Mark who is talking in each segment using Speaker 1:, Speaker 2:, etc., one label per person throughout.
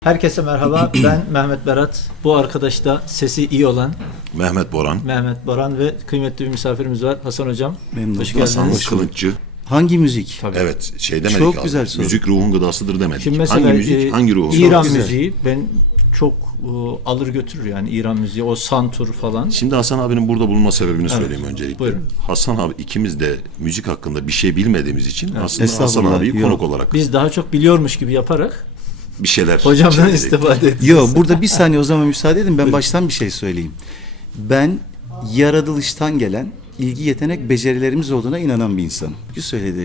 Speaker 1: Herkese merhaba. Ben Mehmet Berat. Bu arkadaş da sesi iyi olan
Speaker 2: Mehmet Boran
Speaker 1: ve kıymetli bir misafirimiz var. Hasan Hocam.
Speaker 3: Memnun.
Speaker 1: Hoş
Speaker 2: Hasan
Speaker 1: geldiniz.
Speaker 2: Kılıççı.
Speaker 3: Hangi müzik?
Speaker 1: Tabii.
Speaker 2: Evet, demedik
Speaker 3: Çok
Speaker 2: abi.
Speaker 3: güzel soru.
Speaker 2: Müzik ruhun gıdasıdır demedik.
Speaker 1: Şimdi mesela
Speaker 2: hangi müzik, hangi ruhun
Speaker 1: İran
Speaker 2: gıdası?
Speaker 1: müziği ben çok alır götürür yani İran müziği, o santur falan.
Speaker 2: Şimdi Hasan abinin burada bulunma sebebini söyleyeyim öncelikle.
Speaker 1: Buyurun.
Speaker 2: Hasan abi ikimiz de müzik hakkında bir şey bilmediğimiz için aslında Hasan
Speaker 3: Estağfurullah,
Speaker 2: abiyi
Speaker 3: yok.
Speaker 2: konuk olarak
Speaker 1: Biz daha çok biliyormuş gibi yaparak
Speaker 2: bir şeyler
Speaker 1: hocamdan
Speaker 2: söyledik.
Speaker 1: istifade ettik.
Speaker 3: Yok, burada bir saniye o zaman müsaade edin, ben baştan bir şey söyleyeyim. Ben yaratılıştan gelen ilgi, yetenek, becerilerimiz olduğuna inanan bir insanım. Bir söyledi.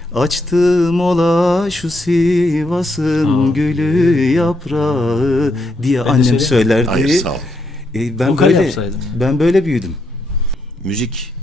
Speaker 3: Açtım ola şu Sivas'ın gülü yaprağı diye annem
Speaker 1: söyleyeyim.
Speaker 3: söylerdi.
Speaker 2: Hayır, sağ ol.
Speaker 1: Vokal yapsaydım.
Speaker 3: Ben böyle büyüdüm.
Speaker 2: Müzik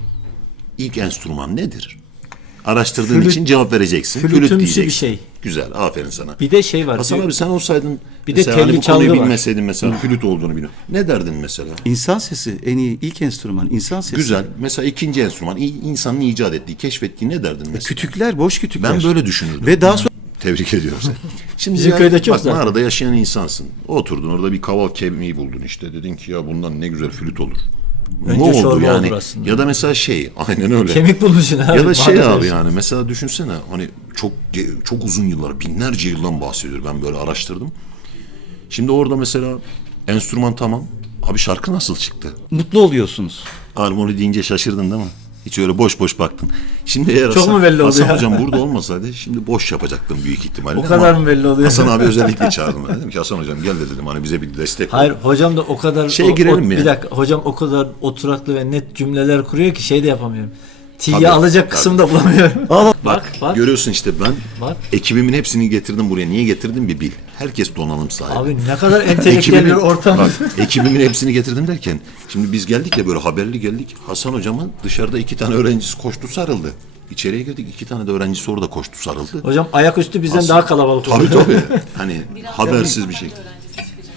Speaker 2: ilk enstrüman nedir? Araştırdığın
Speaker 1: Flüt-
Speaker 2: için cevap vereceksin.
Speaker 1: flütümsü
Speaker 2: Flüt
Speaker 1: bir
Speaker 2: diyeceksin.
Speaker 1: şey.
Speaker 2: Güzel, aferin sana.
Speaker 1: Bir de şey var.
Speaker 2: Hasan abi sen olsaydın
Speaker 1: Bir de
Speaker 2: mesela hani
Speaker 1: telli
Speaker 2: bu konuyu
Speaker 1: çalgı var.
Speaker 2: bilmeseydin mesela flüt olduğunu biliyorsun. Ne derdin mesela?
Speaker 3: İnsan sesi en iyi ilk enstrüman, insan sesi.
Speaker 2: Güzel. Mesela ikinci enstrüman insanın icat ettiği, keşfettiği ne derdin mesela?
Speaker 3: Kütükler, boş kütükler.
Speaker 2: Ben böyle düşünürdüm.
Speaker 3: Ve daha sonra
Speaker 2: Tebrik ediyorum seni. Şimdi
Speaker 1: Bizim köyde çok
Speaker 2: bak,
Speaker 1: zaten.
Speaker 2: mağarada yaşayan insansın. Oturdun orada bir kaval kemiği buldun işte. Dedin ki ya bundan ne güzel flüt olur.
Speaker 1: Önce
Speaker 2: ne oldu
Speaker 1: çorba
Speaker 2: yani?
Speaker 1: olur aslında.
Speaker 2: Ya da mesela aynen öyle.
Speaker 1: Kemik bulmuşsun abi.
Speaker 2: Ya da
Speaker 1: Madem
Speaker 2: abi
Speaker 1: öyle.
Speaker 2: yani mesela düşünsene hani çok uzun yıllar, binlerce yıldan bahsediyor. Ben böyle araştırdım. Şimdi orada mesela enstrüman tamam. Abi şarkı nasıl çıktı?
Speaker 3: mutlu oluyorsunuz.
Speaker 2: Armoni deyince şaşırdın değil mi? Hiç öyle boş boş baktın. Şimdi eğer
Speaker 1: Çok mu belli oldu
Speaker 2: Hasan
Speaker 1: ya?
Speaker 2: hocam burada olmasaydı şimdi boş yapacaktım büyük ihtimalle.
Speaker 1: O kadar
Speaker 2: Ama
Speaker 1: mı belli oluyor?
Speaker 2: Hasan abi özellikle çağırdım ben. Dedim ki Hasan hocam gel de dedim hani bize bir destek ol.
Speaker 1: Hayır hocam da o kadar
Speaker 2: Girelim mi
Speaker 1: bir
Speaker 2: ya?
Speaker 1: dakika hocam o kadar oturaklı ve net cümleler kuruyor ki şey de yapamıyorum. T'yi
Speaker 2: Tabii,
Speaker 1: alacak
Speaker 2: tabii.
Speaker 1: kısım da bulamıyorum. Bak.
Speaker 2: Görüyorsun işte ben
Speaker 1: Bak.
Speaker 2: ekibimin hepsini getirdim buraya. Niye getirdim bir bil. Herkes donanım sahibi.
Speaker 1: Abi ne kadar entelektüel bir ortam.
Speaker 2: Bak, ekibimin hepsini getirdim derken şimdi biz geldik ya böyle haberli geldik. Hasan hocamın dışarıda 2 tane öğrencisi koştu sarıldı. İçeriye girdik 2 tane de öğrencisi orada koştu sarıldı.
Speaker 1: Hocam ayaküstü bizden
Speaker 2: Aslında-
Speaker 1: daha kalabalık
Speaker 2: Tabii
Speaker 1: oluyor.
Speaker 2: tabii. Hani habersiz bir şey.